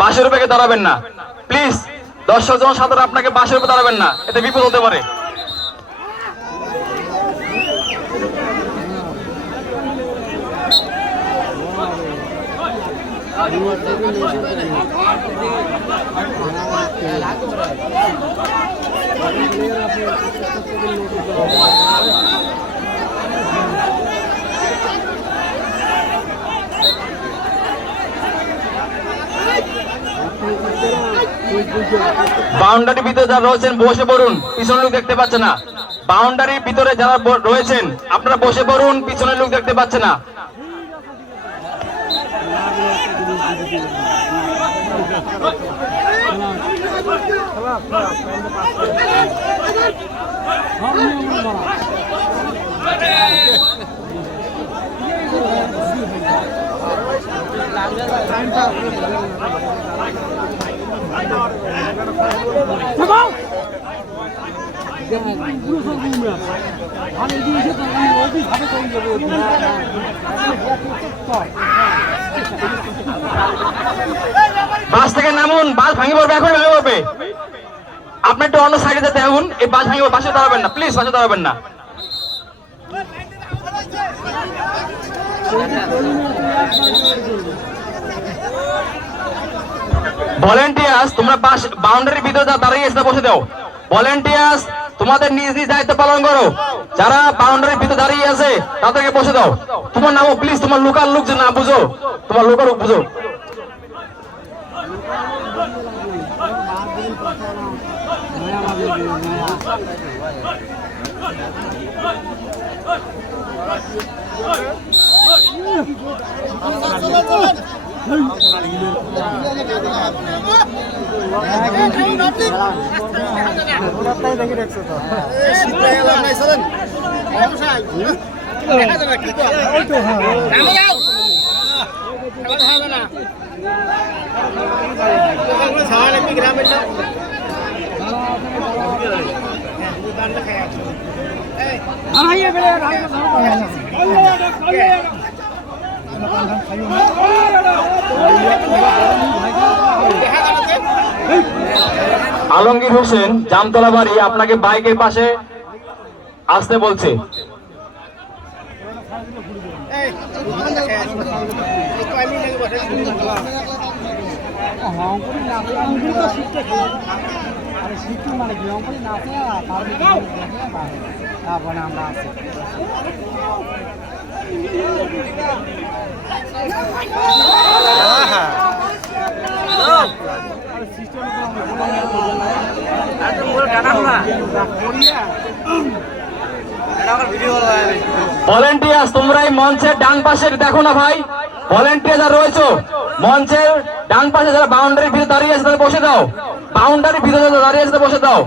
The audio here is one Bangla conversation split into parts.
বাঁশের উপরে দাঁড়াবেন না প্লিজ। দর্শক জন সাধারণ আপনাকে বাঁশের উপরে দাঁড়াবেন না, এতে বিপদ হতে পারে। বাউন্ডারির ভিতরে যারা রয়েছেন বসে পড়ুন, পিছনের লোক দেখতে পাচ্ছে না। বাউন্ডারির ভিতরে যারা রয়েছেন আপনারা বসে পড়ুন, পিছনের লোক দেখতে পাচ্ছে না। বাস থেকে নামুন, বাস ভাঙি পড়বে, এখন ভেঙে পড়বে। আপনি একটু অন্য সাইডে যেতে হন, এই বাস ভাঙি বাসে দাঁড়াবেন না প্লিজ, বাসে দাঁড়াবেন না। ভলেন্টিয়ার্স তোমরা বাউন্ডারির ভিতরে দাঁড়িয়ে এসে বসে দাও। ভলেন্টিয়ার্স তোমাদের নিজ নিজ দায়িত্ব পালন করো। যারা বাউন্ডারির ভিতরে দাঁড়িয়ে আছে তাদেরকে বসে দাও। তোমার নামও প্লিজ, তোমার লোকাল লোক যে না বুঝো, তোমার লোকাল লোক বুঝো। আলমগীর হোসেন, জামতলা বাড়ি, আপনাকে বাইকের পাশে আসতে বলছে। ভলেন্টিয়ার্স তোমরা এই মঞ্চের ডান পাশে দেখো না ভাই, ভলেন্টিয়ার যারা রয়েছে মঞ্চের ডান পাশে যারা বাউন্ডারির ভিতরে দাঁড়িয়ে আছে তাদের বসে দাও। বাউন্ডারির ভিতরে যারা দাঁড়িয়ে আছে বসে দাও।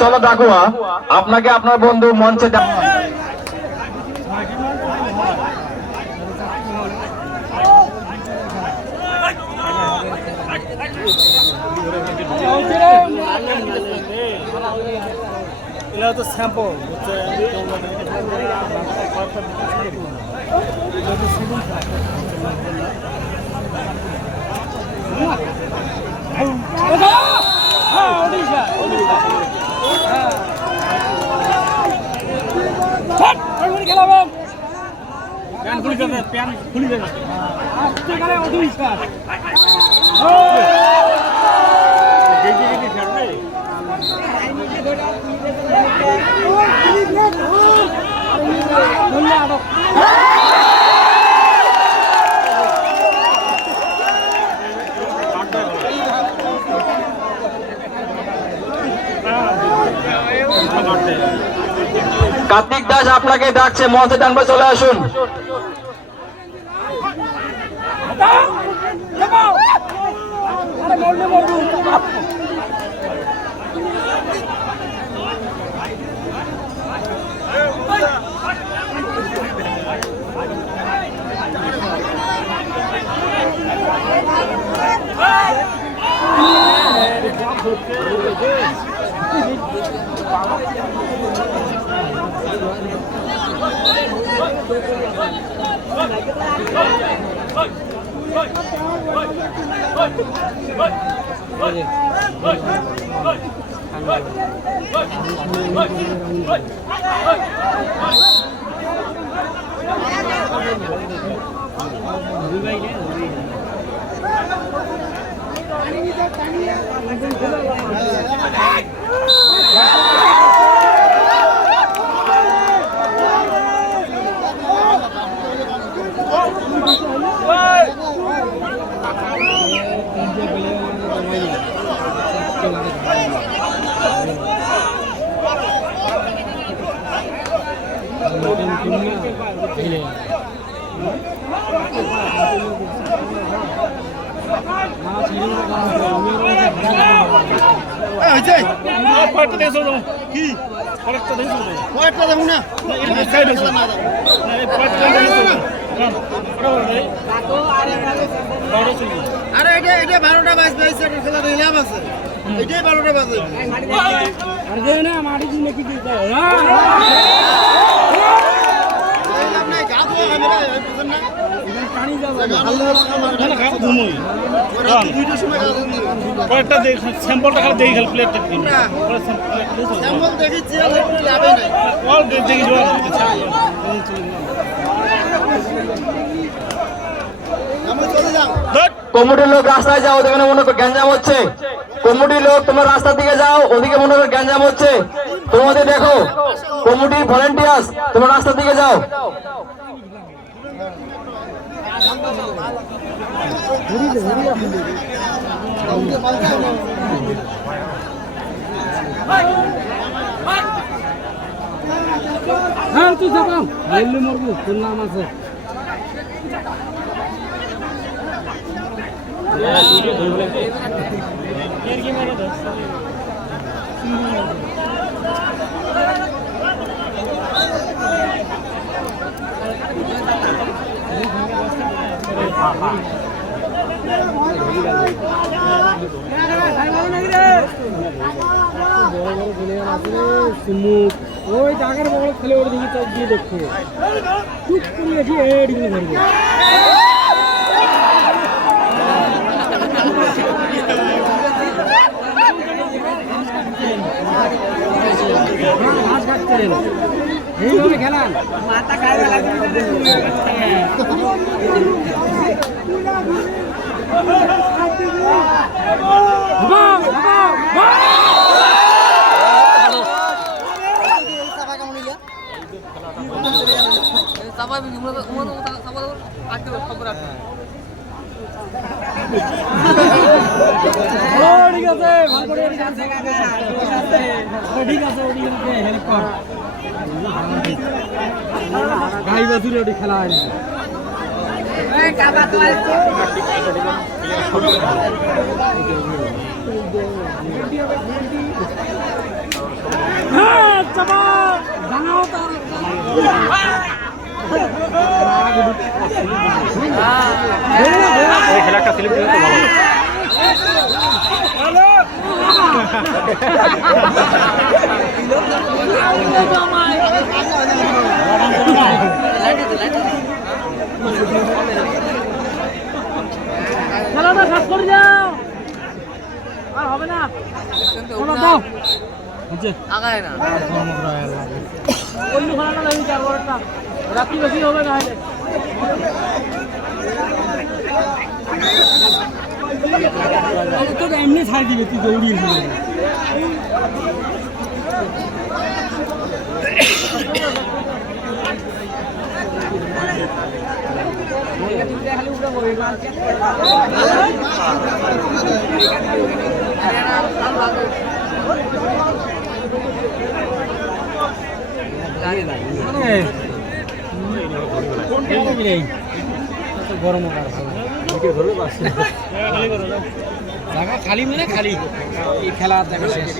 চলো ডাকুয়া, আপনাকে আপনার বন্ধু মঞ্চে এটা তো স্যাম্পল খেলাবেন প্যান খুলে যাবে, প্যান খুলে যাবে আজকে গেলে অধিকার কার্তিক দাস আপনাকে ডাকছে, মঞ্চে টানবে, চলে আসুন। আরে এটা 12টা বাজবে, খেলা তো লাভ আছে, এটাই 12টা বাজবে। কয়েকটা স্যাম্পলটা খালি দেখি, খালি প্লেটটা স্যাম্পল দেখেছি, লাভে নাই দেখি। কমিটির লোক রাস্তায় যাও, ওখানে মনে করো গ্যাঞ্জাম হচ্ছে। কমিটির লোক তোমরা রাস্তার দিকে যাও, ওদিকে মনে করো গ্যাঞ্জাম হচ্ছে। তোমাদের দেখো কমিটির ভলেন্টিয়ার্স তোমরা রাস্তার দিকে যাও। হ্যাঁ তুই যাবাম বললি মরবো তোর নাম আছে ওই টাকার বড় খেলে ওর দিকে চোখ দিয়ে দেখছে চুপ করে এসে এদিকে ধরবে ঘাস খাচ্ছেন এইভাবে খেলান মাথা খাইবে লাগবে ঠিক আছে ভালো করে ঠিক আছে ঠিক আছে হেল্প কর গাই বাছুরে ওটি খেলা হয় খেলাটা সেলিব্রেট খেলাটা শেষ করে যাও আর হবে না দাও আগায় না অন্য খেলাটা লাগবে চার বড়টা রাত্রি বেশি হবে না তো এমনি ছাড় দিবে তুই দৌড়িয়ে গরম জায়গা খালি মানে খালি এই খেলার জায়গা শেষ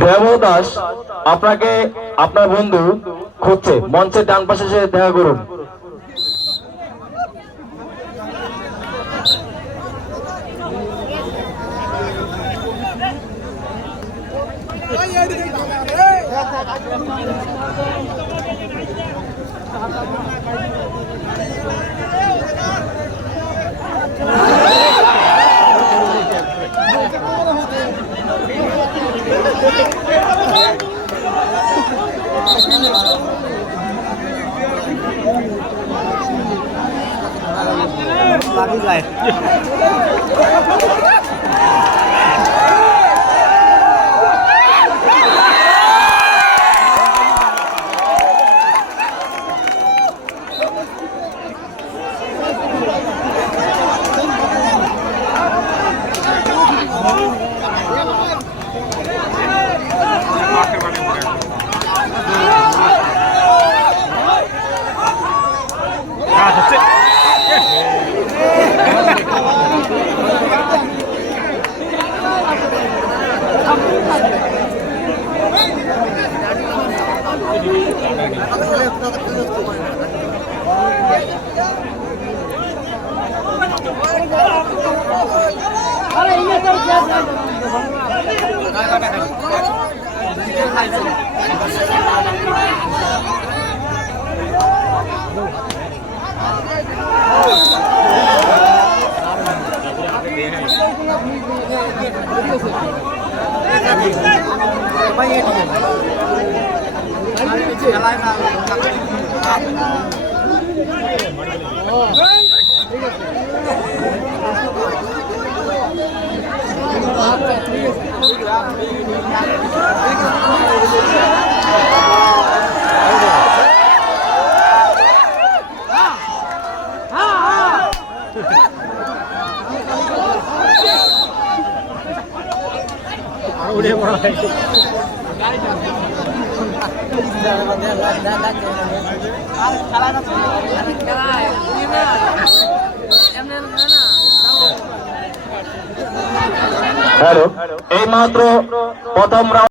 দেবদাস আপনাকে আপনার বন্ধু খুঁজছে, মঞ্চের ডান পাশে এসে দেখা করুন। হ্যালো, এই মাত্র প্রথম রাউন্ড